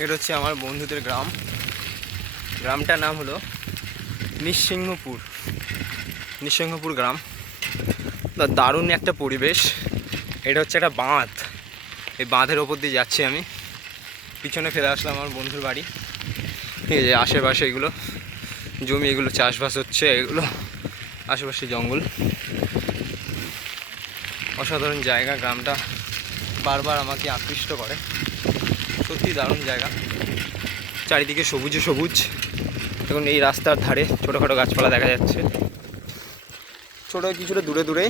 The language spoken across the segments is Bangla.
এটা হচ্ছে আমার বন্ধুদের গ্রাম। গ্রামটার নাম হলো নিঃসিংহপুর গ্রাম। দারুণ একটা পরিবেশ। এটা হচ্ছে একটা বাঁধ। এই বাঁধের ওপর দিয়ে যাচ্ছি আমি। পিছনে ফেলে আসলাম আমার বন্ধুর বাড়ি। এই যে আশেপাশে এগুলো জমি, এগুলো চাষবাস হচ্ছে, এগুলো আশেপাশে জঙ্গল। অসাধারণ জায়গা। গ্রামটা বারবার আমাকে আকৃষ্ট করে। সত্যি দারুণ জায়গা। চারিদিকে সবুজে সবুজ। এখন এই রাস্তার ধারে ছোটোখাটো গাছপালা দেখা যাচ্ছে। ছোটো কিছুটা দূরে দূরে,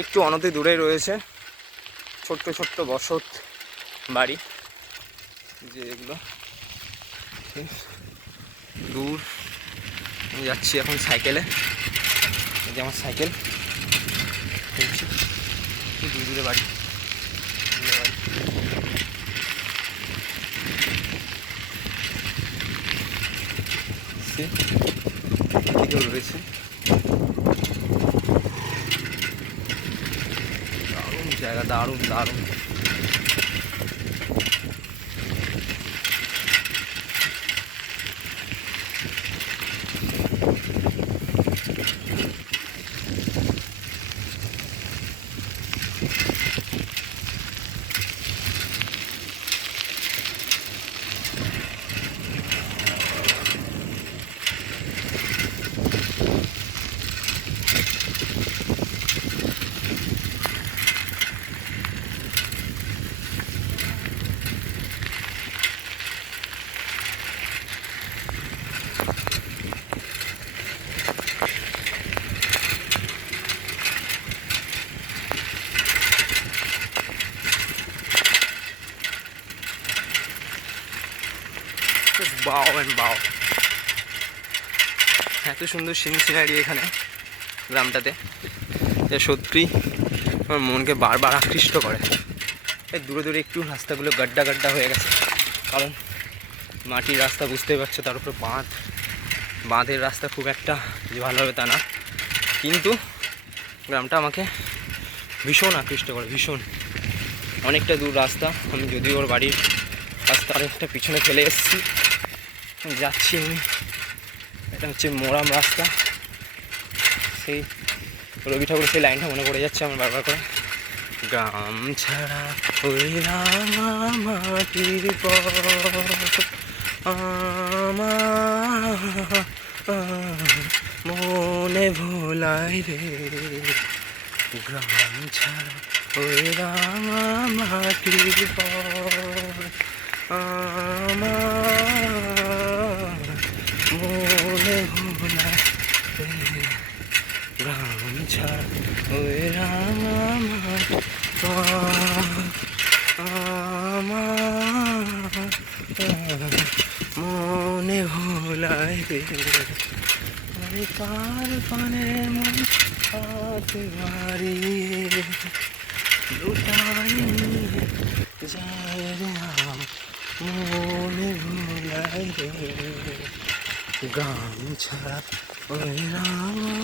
একটু অনতি দূরে রয়েছে ছোট্ট ছোট্ট বসত বাড়ি, যে এগুলো দূর। আমি যাচ্ছি এখন সাইকেলে। এই যে আমার সাইকেল। দূর দূরে বাড়ি। রয়েছে দারুণ জায়গা, দারুণ দারুণ। বাও অ্যান্ড বাও। এত সুন্দর সিনারি এখানে গ্রামটাতে, যা সত্যি আমার মনকে বারবার আকৃষ্ট করে। এই দূরে দূরে একটু রাস্তাগুলো গাড্ডা গাড্ডা হয়ে গেছে, কারণ মাটির রাস্তা, বুঝতেই পারছো। তার উপর বাঁধের রাস্তা খুব একটা যে ভালোভাবে তা না, কিন্তু গ্রামটা আমাকে ভীষণ আকৃষ্ট করে, ভীষণ। অনেকটা দূর রাস্তা। আমি যদিও ওর বাড়ির রাস্তা অনেকটা পিছনে ফেলে এসেছি, যাচ্ছি আমি। এটা হচ্ছে মোরাম রাস্তা। সেই রবি ঠাকুরের সেই লাইনটা মনে পড়ে যাচ্ছে আমার বারবার করে। গ্রাম ছাড়া ওই রাঙা মাটির পথ আমার মনে ভোলাই রে। গ্রাম ছাড়া ওই রাঙা মাটির পথ আমার মনে ভোলাই রে। গ্রাম ছাড়া ওই রাঙা মাটির পথ আমার মনে ভোলাই রে। আমি কার পানে মন হাতে বাড়িয়ে লুটাই যায় রে মনে ভোলাই রে। গ্রাম ছাড়া ওই রাঙা